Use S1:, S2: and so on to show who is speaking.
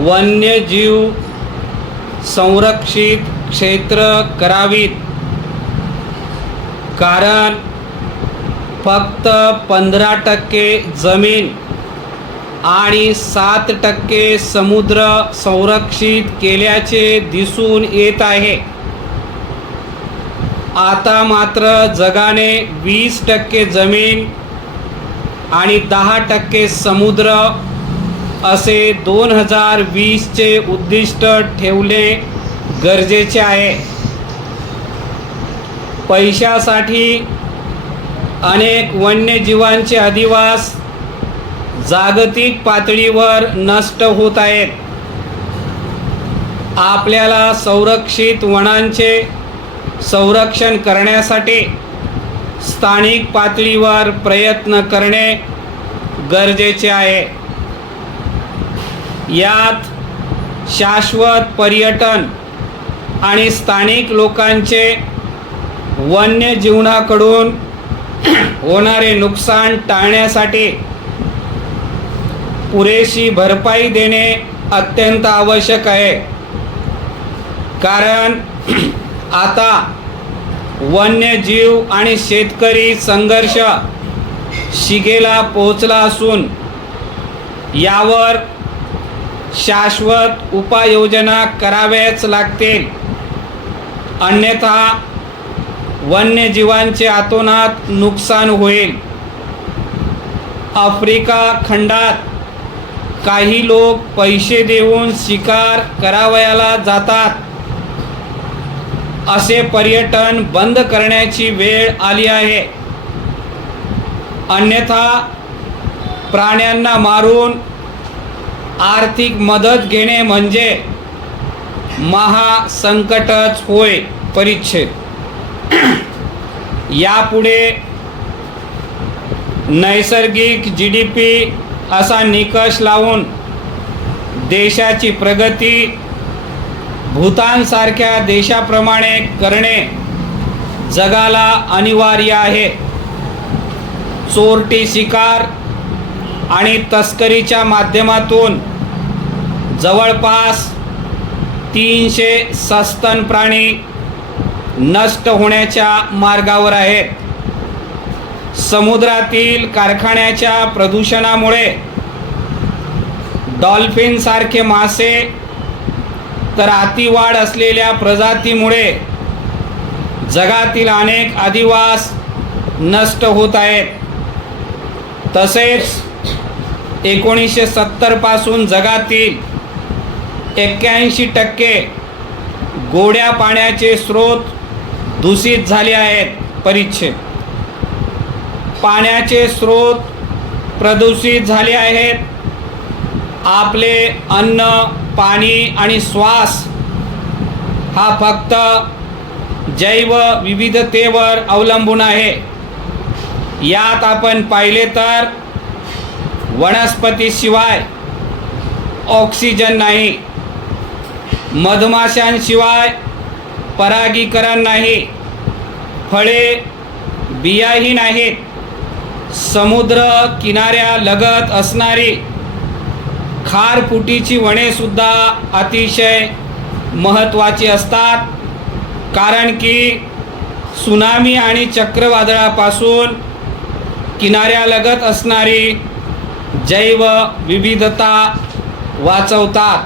S1: वन्यजीव संरक्षित क्षेत्र करावीत. कारण फक्त पंधरा टक्के जमीन आणि सात टक्के समुद्र संरक्षित केल्याचे दिसून येत आहे. आता मात्र जगाने वीस टक्के जमीन आणि दहा टक्के समुद्र असे दोन हजार वीसचे उद्दिष्ट ठेवले गरजेचे आहे. पैशासाठी अनेक वन्यजीवांचे अधिवास जागतिक पातळीवर नष्ट होत आहेत. आपल्याला संरक्षित वनांचे संरक्षण करण्यासाठी स्थानिक पातळीवर प्रयत्न करणे गरजेचे आहे. यात शाश्वत पर्यटन आणि स्थानिक लोकांचे वन्यजीवनाकडून होणारे नुकसान टाळण्यासाठी पुरेशी भरपाई देणे अत्यंत आवश्यक आहे. कारण आता वन्यजीव आणि शेतकरी संघर्ष शिगेला पोहोचला असून यावर शाश्वत उपाययोजना कराव्याच लागतील. अन्यथा वन्यजीवांचे आतोनात नुकसान होईल. आफ्रिका खंडात काही लोक पैसे देऊन शिकार करावयाला जातात. असे पर्यटन बंद करण्याची वेळ आली आहे. अन्यथा प्राण्यांना मारून आर्थिक मदत घेणे म्हणजे महासंकटच होय परिच्छेद. यापुढे नैसर्गिक जी डी पी असा निकष लावून देशाची प्रगती भूतानसारख्या देशाप्रमाणे करणे जगाला अनिवार्य आहे. चोरटी शिकार आणि तस्करीच्या माध्यमातून जवळपास तीनशे सस्तन प्राणी नष्ट होण्याच्या मार्गावर आहेत. समुद्रातील कारखान्याच्या प्रदूषणामुळे डॉल्फिनसारखे मासे तर अतिवाढ असलेल्या प्रजातीमुळे जगातील अनेक अधिवास नष्ट होत आहेत. तसेच एकोणीसशे सत्तरपासून जगातील एक्क्याऐंशी टक्के गोड्या पाण्याचे स्रोत दूषित झाले आहेत. परिच्छेद पाण्याचे स्रोत प्रदूषित झाले आहेत. आपले अन्न पाणी आणि श्वास हा फक्त जैव विविधतेवर अवलंबून आहे. यात आपण पाहिले तर वनस्पतीशिवाय ऑक्सिजन नाही. मधमाशांशिवाय परागीकरण नाही. फळे बियाही नाहीत समुद्र किनाऱ्या लगत असणारी खारफुटीची वणेसुद्धा अतिशय महत्त्वाची असतात. कारण की सुनामी आणि चक्रवादळापासून किनाऱ्यालगत असणारी जैव विविधता वाचवतात.